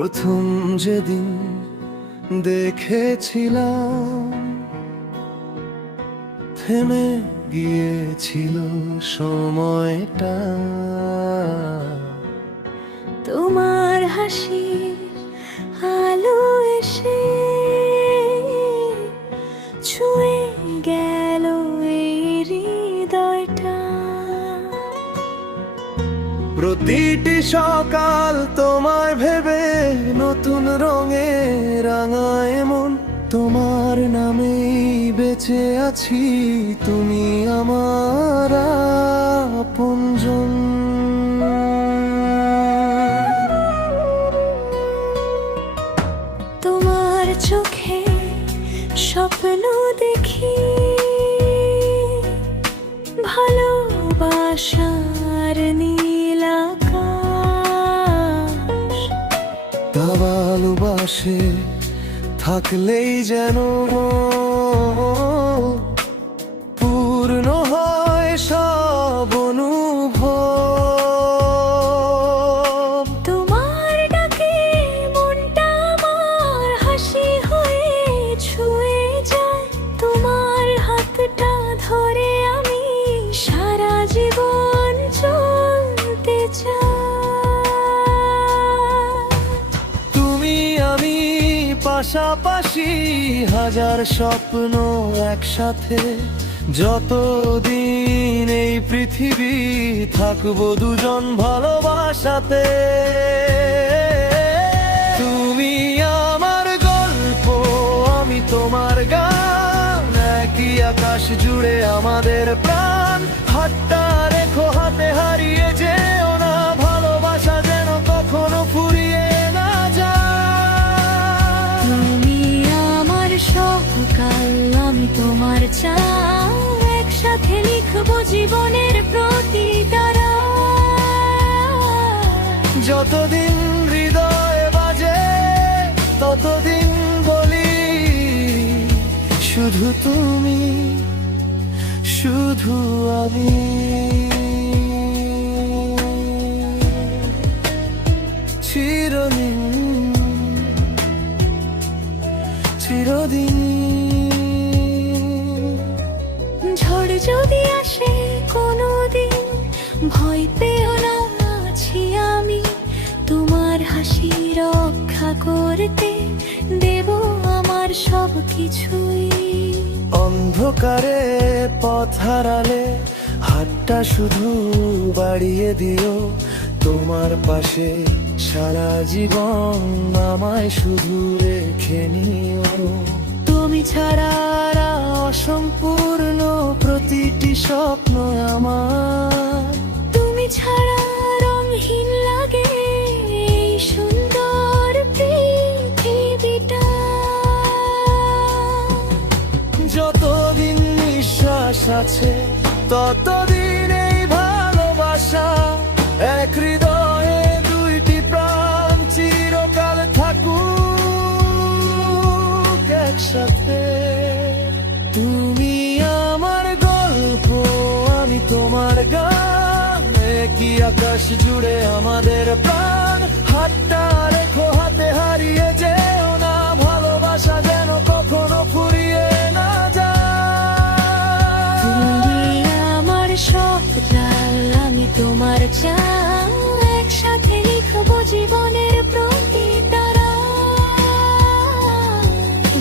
প্রথম যেদিন দেখেছিলাম, থেমে গিয়েছিল সময়টা। তোমার হাসির আলো এসে ছুঁয়ে গেল এই হৃদয়টা। প্রতিটি সকাল তোমায় ভেবে নতুন রঙে রাঙায় মন। তোমার নামেই বেঁচে আছি, তুমি আমার আপনজন। তোমার চোখে স্বপ্ন দেখি, ভালোবাসার নীল আকাশ। তা ভালোবাসে থাকলেই যেন পূর্ণ হয় সব অনুভব। তোমার ডাকে মনটা আমার হাসি হয়ে ছুঁয়ে যায়। তোমার হাতটা ধরে আমি সারা জীবন চলতে চাই। তুমি আমি পাশাপাশি, হাজার স্বপ্ন একসাথে। যতদিন এই পৃথিবী থাকবো দুজন ভালোবাসাতে। তুমি আমার গল্প, আমি তোমার গান, একই আকাশ জুড়ে আমাদের প্রাণ। হাতটা রেখো হাতে, হারিয়ে যেও না, ভালোবাসা যেন কখনো ফুরিয়ে না যায়। তুমি আমার সবকাল, আমি তোমার চাও, একসাথে লিখবো জীবনের প্রতি তারা। যতদিন হৃদয়ে বাজে ততদিন বলি, শুধু তুমি, শুধু আমি। চিরদিন চিরদিন। ঝড় যদি আসে কোনোদিন, ভয় পেও না, আছি আমি তোমার হাসি রক্ষা করতে। দেব আমার সব কিছুই। অন্ধকারে পথ হারালে হাতটা শুধু বাড়িয়ে দিও। তোমার পাশে সারা জীবন আমায় শুধু রেখে নিও। তুমি ছাড়া আর অসম্পূর্ণ প্রতিটি স্বপ্ন আমার। তুমি ছাড়া রঙহীন লাগে এই সুন্দর পৃথিবীটা। যতদিন নিঃশ্বাস আছে ততদিন এই ভালোবাসা। এক হৃদয়ে দুইটি প্রাণ, চিরকাল থাকুক একসাথে। তুমি আমার গল্প, আমি তোমার গান, একই আকাশ জুড়ে আমাদের প্রাণ। হাতটা রেখো হাতে, হারিয়ে যেও না, ভালোবাসা যেন কখনো ফুরিয়ে না যায়। তুমি আমার সবকাল, আমি তোমার চাও, একসাথে লিখবো জীবনের প্রতি তারা।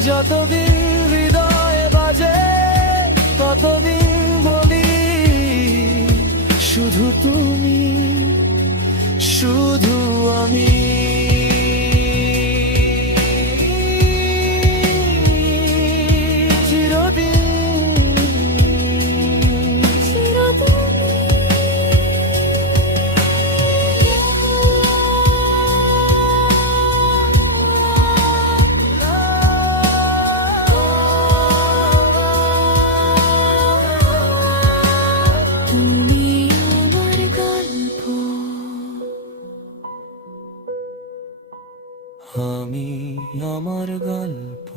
যতদিন হৃদয়ে বাজে ততদিন বলি, শুধু তুমি, শুধু আমি। আমি আমার গল্প।